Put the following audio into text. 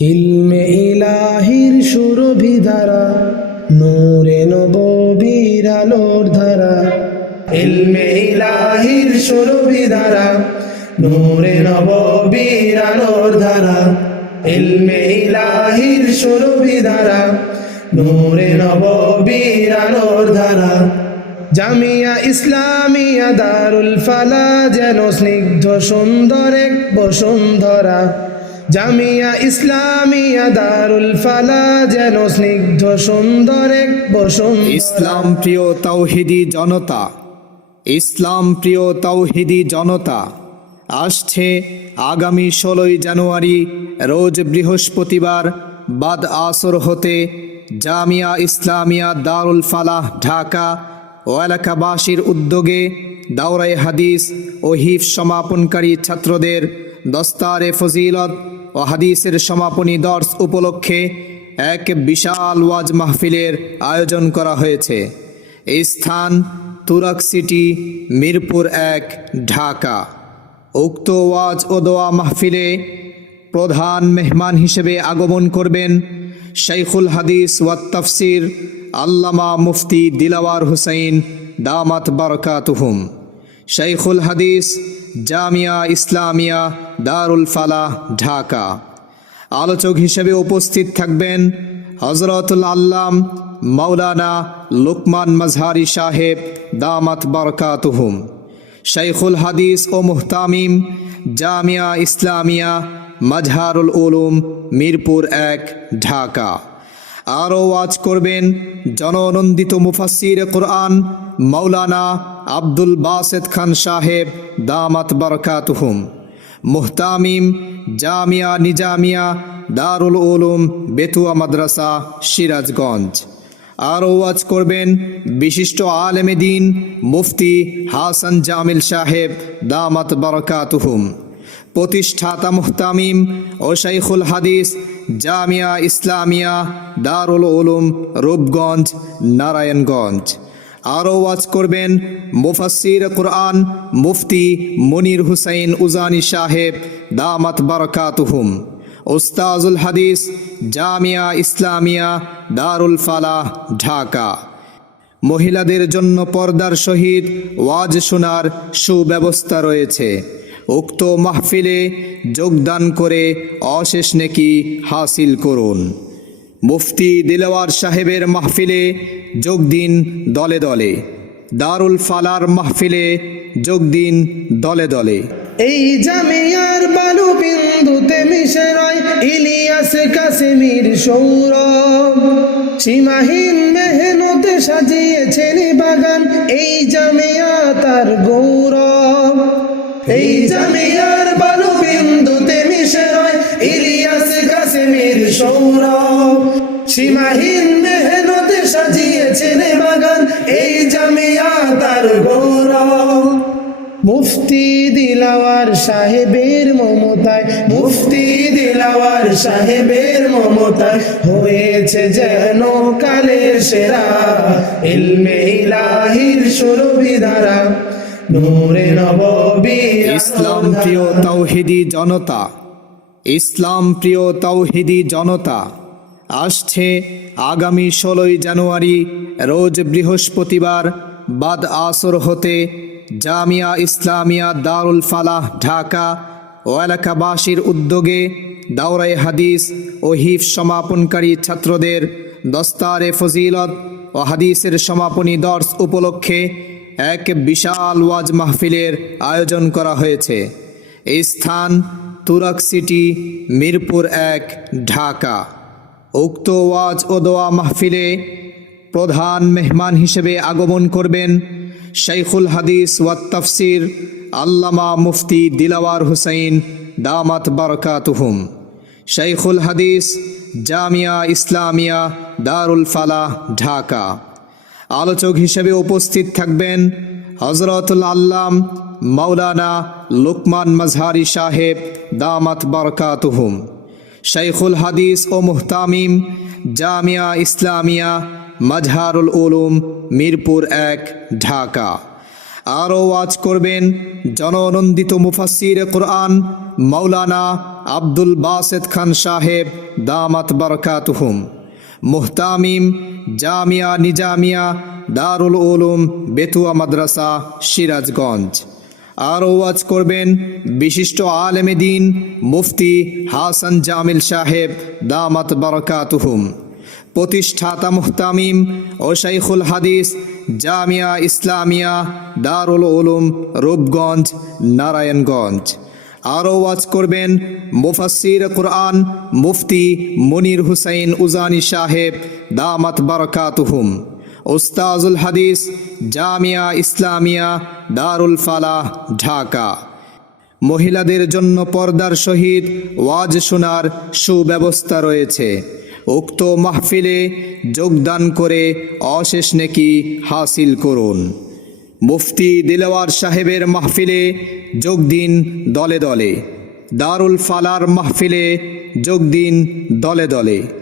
ইলমে ইলাহির সুরভি ধারা, নূরে নবীর আলোর ধারা। ইলমে ইলাহির সুরভি ধারা, নূরে নবীর আলোর ধারা। ইলমে ইলাহির সুরভি ধারা, নূরে নবীর আলোর ধারা। জামিয়া ইসলামিয়া দারুল ফালা যেন স্নিগ্ধ সুন্দর এক বসুন্ধরা। জামিয়া ইসলামিয়া দারুল ফালা যেন স্নিগ্ধ সুন্দর এক বসুন্ধরা ইসলাম প্রিয় তাওহিদি জনতা, ইসলাম প্রিয় তাওহিদি জনতা, আসছে আগামী ষোলোই জানুয়ারি, রোজ বৃহস্পতিবার বাদ আসর হতে জামিয়া ইসলামিয়া দারুল ফালাহ ঢাকা ও এলাকাবাসীর উদ্যোগে দাওরাই হাদিস ও হিফ সমাপনকারী ছাত্রদের দস্তারে ফজিলত ও হাদিসের সমাপনী দর্শ উপলক্ষে এক বিশাল ওয়াজ মাহফিলের আয়োজন করা হয়েছে। এই স্থান তুরাক সিটি, মিরপুর এক, ঢাকা। উক্ত ওয়াজ ও দোয়া মাহফিলে প্রধান মেহমান হিসেবে আগমন করবেন শাইখুল হাদিস ওয়াত তাফসির আল্লামা মুফতি দিলাওয়ার হুসাইন দামাত বারকাতুহুম। শাইখুল হাদিস, জামিয়া ইসলামিয়া, দারুল ফালাহ, ঢাকা। আলোচক হিসেবে উপস্থিত থাকবেন হজরতুল আল্লাম মাওলানা লুকমান মাজহারি সাহেব, দামাত বরকাতুহুম। শাইখুল হাদিস ও মুহতামিম, জামিয়া ইসলামিয়া মাজহারুল উলুম, মিরপুর এক, ঢাকা। আরও ওয়াজ করবেন জননন্দিত মুফাসির কোরআন মাওলানা আব্দুল বাসেদ খান সাহেব, দামাত বরকাতুহুম। মুহতামিম, জামিয়া নিজামিয়া, দারুল উলুম, বেতুয়া মাদ্রাসা, সিরাজগঞ্জ। আরও ওয়াজ করবেন বিশিষ্ট আলেমে দিন, মুফতি হাসান জামিল সাহেব, দামাত বরকাতুহুম। প্রতিষ্ঠাতা মুহতামিম ও শাইখুল হাদিস, জামিয়া ইসলামিয়া, দারুল উলুম, রূপগঞ্জ, নারায়ণগঞ্জ। আরও ওয়াজ করবেন মুফাসির কোরআন মুফতি মনির হুসাইন উজানি সাহেব, দামাত বারকাতুহুম। উস্তাজুল হাদিস, জামিয়া ইসলামিয়া, দারুল ফালাহ, ঢাকা। মহিলাদের জন্য পর্দার সহিত ওয়াজ শোনার সুব্যবস্থা রয়েছে। উক্ত মাহফিলে যোগদান করে অশেষ নেকি হাসিল করুন। মুফতি দিলওয়ার সাহেবের মাহফিলে যোগ দিন দলে দলে। দারুল ফালার মাহফিলে যোগ দিন দলে দলে। এই জামিয়ার বালু বিন্দুতে মিশে রয় ইলিয়াস কাসেমির সৌরভ। সীমাহীন মেহনতে সাজিয়েছেন বাগান, এই জামিয়া তার গৌরব। এই জামিয়ার বালু বিন্দুতে মিশে রয় ইলিয়াস কাসেমির সৌরভ। সীমাহীন মেহনতে সাজিয়েছেন বাগান এই জামিয়া তার গৌরব। মুফতি দিলাওয়ার সাহেবের মমতায় মুফতি দিলাওয়ার সাহেবের মমতায় হয়েছে যেন কালের সেরা ইলমে ইলাহির সুরভি ধারা ইসলাম প্রিয় তাওহিদি জনতা ইসলাম প্রিয় তাওহিদি জনতা। আসছে আগামী ষোলোই জানুয়ারি, রোজ বৃহস্পতিবার, বাদ আসর হতে জামিয়া ইসলামিয়া দারুল ফালাহ ঢাকা ও এলাকাবাসীর উদ্যোগে দাওরাই হাদিস ও হিফ সমাপনকারী ছাত্রদের দস্তারে ফজিলত ও হাদিসের সমাপনী দর্শ উপলক্ষে এক বিশাল ওয়াজ মাহফিলের আয়োজন করা হয়েছে। এই স্থান তুরাক সিটি, মিরপুর এক, ঢাকা। উক্ত ওয়াজ ও দোয়া মাহফিলে প্রধান মেহমান হিসেবে আগমন করবেন শাইখুল হাদিস ওয়াত তাফসির আল্লামা মুফতি দিলাওয়ার হুসাইন দামাত বারকাতুহুম। শাইখুল হাদিস জামিয়া ইসলামিয়া দারুল ফালাহ, ঢাকা। আলোচক হিসেবে উপস্থিত থাকবেন হজরতুল আল্লাম মাওলানা লুকমান মাজহারি সাহেব দামাত বরকাতুহুম। শাইখুল হাদিস ও মুহতামিম জামিয়া ইসলামিয়া মাজহারুল উলুম, মিরপুর এক, ঢাকা। আরও ওয়াজ করবেন জননন্দিত মুফাসির কোরআন মৌলানা আব্দুল বাসেদ খান সাহেব দামাত বরকাতুহুম। মুহতামিম জামিয়া নিজামিয়া দারুল উলুম বেতুয়া মাদ্রাসা সিরাজগঞ্জ। আরও ওয়াজ করবেন বিশিষ্ট আলেমে দিন মুফতি হাসান জামিল সাহেব, দামাত বরকাতুহুম। প্রতিষ্ঠাতা মুহতামিম ও শাইখুল হাদিস, জামিয়া ইসলামিয়া, দারুল উলুম, রূপগঞ্জ, নারায়ণগঞ্জ। আরও ওয়াজ করবেন মুফাসির কোরআন মুফতি মনির হুসাইন উজানি সাহেব, দামাত বারকাতুহুম। উস্তাজুল হাদিস, জামিয়া ইসলামিয়া, দারুল ফালাহ, ঢাকা। মহিলাদের জন্য পর্দার সহিত ওয়াজ শোনার সুব্যবস্থা রয়েছে। উক্ত মাহফিলে যোগদান করে অশেষ নেকি হাসিল করুন। মুফতি দিলওয়ার সাহেবের মাহফিলে যোগ দিন দলে দলে। দারুল ফালার মাহফিলে যোগ দিন দলে দলে।